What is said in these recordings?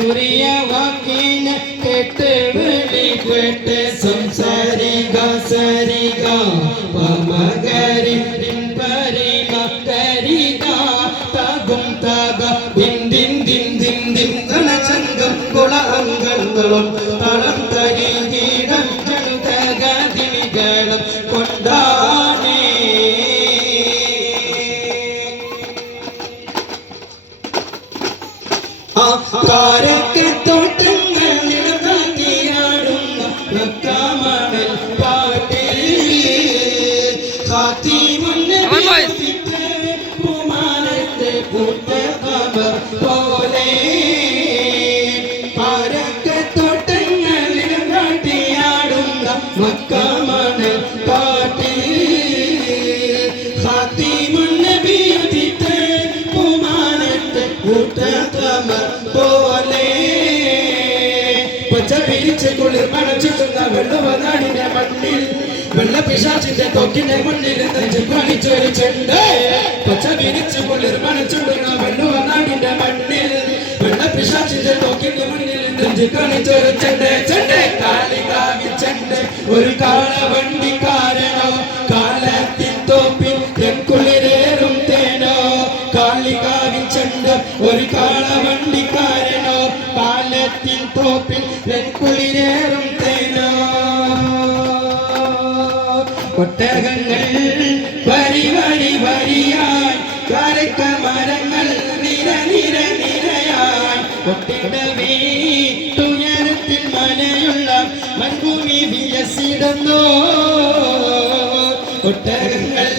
കൂറിയ വാക്കിന് കേട്ട് വിളി കേട്ട് സംസാരിക സരിക പമകരി പരിമ കരിക തകും തക ദിൻ ദിൻ ദിൻ ദിൻ ദിൻ ഗണചങ്കം കുളഅംഗങ്ങളും തളം തരികിടം ജനുതക ദിനികളും കൊണ്ടാണേ കാരക്കെ തോട്ടങ്ങൾ നിലനിർത്തിയാടുന്ന മക്കാമണൽ പാട്ടിൽ കുമാരത്തെ പൂത്തകമർ പോലെ കാരക്കെ തോട്ടങ്ങൾ നിലനിർത്തിയാടുന്ന മക്കാമണൽ പാട്ടിൽ കുമാരത്തെ പൂത്തകമർ പോലെ പച്ച പിരിച്ച് കുളിർ മണച്ചുന്ന വെള്ളവനാടിന്റെ മണ്ണിൽ വെള്ള പിശാചിന്റെ തൊക്കിന്റെ മുന്നിൽ നെഞ്ചു കാണിച്ചൊരു ചെണ്ട് പച്ച പിരിച്ച് കുളിർ മണച്ചുന്ന വെള്ളവനാടിന്റെ മണ്ണിൽ വെള്ള പിശാചിന്റെ തൊക്കിന്റെ മുന്നിൽ നെഞ്ചു കാണിച്ചൊരു ചെണ്ട് ചെണ്ട് കാലികാവി ചെണ്ട് ഒരു കാളവണ്ടിക്കാരനോ കാലത്തിൻ തോപ്പിൽ തെക്കുളിരേറും തേനോ കാളികാവിൻ ചെണ്ട് ഒരു കാളവണ്ടിക്കാരനോ കാലത്തിൻ തോപ്പിൽ തെക്കുളിരേറും തേനോ ഒട്ടകങ്ങൾ വരി വരി വരിയായി കാരക്ക മരങ്ങൾ നിര നിര നിരയായി ഒട്ടിടവേ തുയരത്തിൽ മലയുള്ള മരുഭൂമി വിലസിടുന്നു ഒട്ടകങ്ങൾ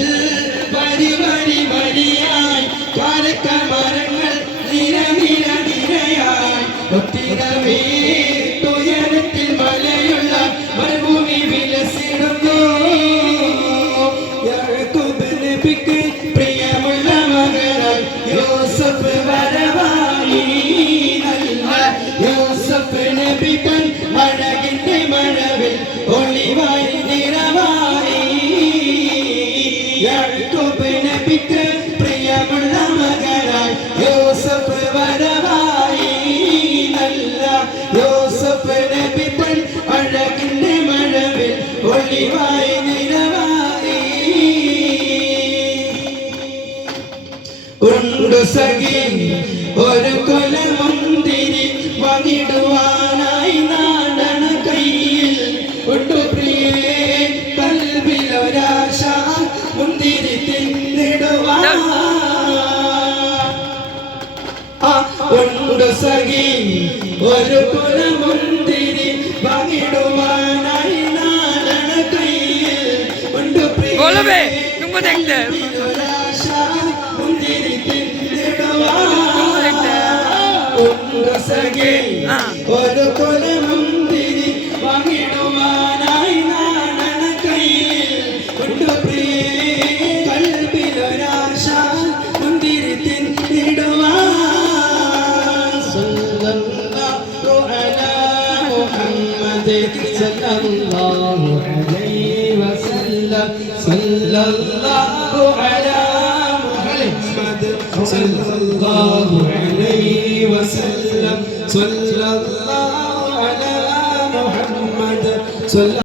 വരി വരി വരിയായി കാരക്ക മരങ്ങൾ നിര നിര നിരയായി ഒട്ടിടവേ തുയരത്തിൽ മലയുള്ള മരുഭൂമി വിലസിടുന്നു യാക്കൂബ് നബിക്ക് പ്രിയമുള്ള മകനായി യൂസഫ് വരവായി നല്ല യൂസഫ് നബി തൻ അഴകിന്റെ മഴവിൽ ഒളിവായി നിറവായി യാക്കൂബ് നബിക്ക് പ്രിയമുള്ള മകനായി യൂസഫ് വരവായി നല്ല യൂസഫ് നബി തൻ അഴകിന്റെ മഴവിൽ ഒളിവായി നിറവായി ഉണ്ടു സഖി ഒരു കൊലമുന്തിരി വന്നിടുവാനായി നാടണ കയ്യിൽ ഉണ്ടു പ്രിയേ കൽവിലൊരാശ മുന്തിരി തിന്നിടുവാൻ ഉണ്ടു സഖി ഒരു കൊലമുന്തിരി വന്നിടുവാനായി നാടണ കയ്യിൽ ഉണ്ടു പ്രിയേ ഒരു കൊലമുന്തിരി വാങ്ങിടുവാനായി നാടണ കയ്യിൽ ഉണ്ടു പ്രിയേ കൽബിലൊരാശ മുന്തിരി തിന്നിടുവാൻ സല്ലല്ലാഹു അലാ മുഹമ്മദ് സല്ലല്ലാഹു അലൈഹി വസല്ലം സല്ലല്ലാഹു അലാ صلى الله عليه وسلم صلى الله على محمد صلى